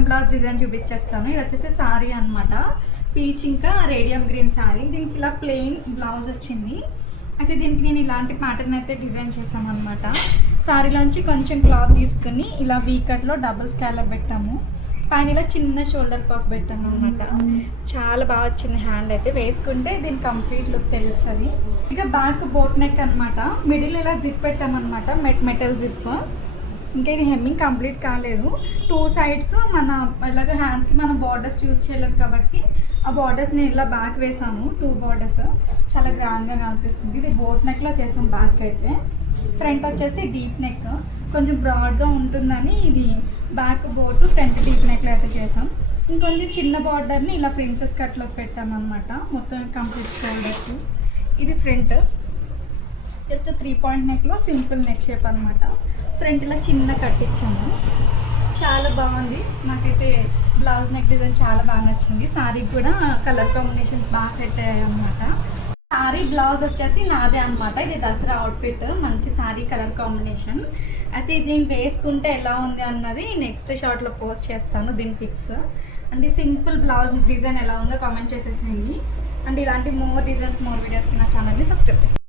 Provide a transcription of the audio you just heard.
Cotton blouse design చూపించేస్తాను. ఇది వచ్చేసి సారీ అనమాట, పీచ్ ఇంకా రేడియం గ్రీన్ సారీ. దీనికి ఇలా ప్లెయిన్ బ్లౌజ్ వచ్చింది. అయితే దీనికి నేను ఇలాంటి ప్యాటర్న్ అయితే డిజైన్ చేసాను అనమాట. సారీలోంచి కొంచెం క్లాత్ తీసుకుని ఇలా వీకట్లో డబుల్ స్కాలప్ పెట్టాము. పైన ఇలా చిన్న షోల్డర్ పఫ్ పెట్టాము అనమాట. చాలా బాగా వచ్చింది. హ్యాండ్ అయితే వేసుకుంటే దీని కంప్లీట్ లుక్ తెలుస్తుంది. ఇక బ్యాక్ బోట్ నెక్ అనమాట. మిడిల్ ఇలా జిప్ పెట్టామన్నమాట, మెటల్ జిప్. ఇంకా ఇది హెమ్మింగ్ కంప్లీట్ కాలేదు. 2 సైడ్స్ మన ఇలాగ హ్యాండ్స్కి మనం బార్డర్స్ యూజ్ చేయలేదు కాబట్టి ఆ బార్డర్స్ నేను ఇలా బ్యాక్ వేసాము. 2 బార్డర్స్ చాలా గ్రాండ్గా కనిపిస్తుంది. ఇది బోట్ నెక్లో చేసాం. బ్యాక్ అయితే ఫ్రంట్ వచ్చేసి డీప్ నెక్, కొంచెం బ్రాడ్గా ఉంటుందని ఇది బ్యాక్ బోట్, ఫ్రంట్ డీప్ నెక్లో అయితే చేసాం. ఇంకొంచెం చిన్న బార్డర్ని ఇలా ప్రిన్సెస్ కట్లో పెట్టామన్నమాట. మొత్తం కంప్లీట్ షోల్డర్స్. ఇది ఫ్రంట్ జస్ట్ 3 పాయింట్ నెక్లో సింపుల్ నెక్ షేప్ అనమాట. ఫ్రంట్ ఇలా చిన్న కట్ ఇచ్చాము. చాలా బాగుంది. నాకైతే బ్లౌజ్ నెక్ డిజైన్ చాలా బాగా నచ్చింది. శారీ కూడా కలర్ కాంబినేషన్స్ బాగా సెట్ అయ్యాయి అనమాట. శారీ బ్లౌజ్ వచ్చేసి నాదే అనమాట. ఇది దసరా అవుట్ఫిట్, మంచి శారీ కలర్ కాంబినేషన్. అయితే దీన్ని వేసుకుంటే ఎలా ఉంది అన్నది నెక్స్ట్ షార్ట్లో పోస్ట్ చేస్తాను, దీని పిక్స్. అంటే సింపుల్ బ్లౌజ్ డిజైన్ ఎలా ఉందో కామెంట్ చేసేసేయండి. అండ్ ఇలాంటి మోర్ డిజైన్స్, మోర్ వీడియోస్కి నా ఛానల్ని సబ్స్క్రైబ్ చేస్తాను.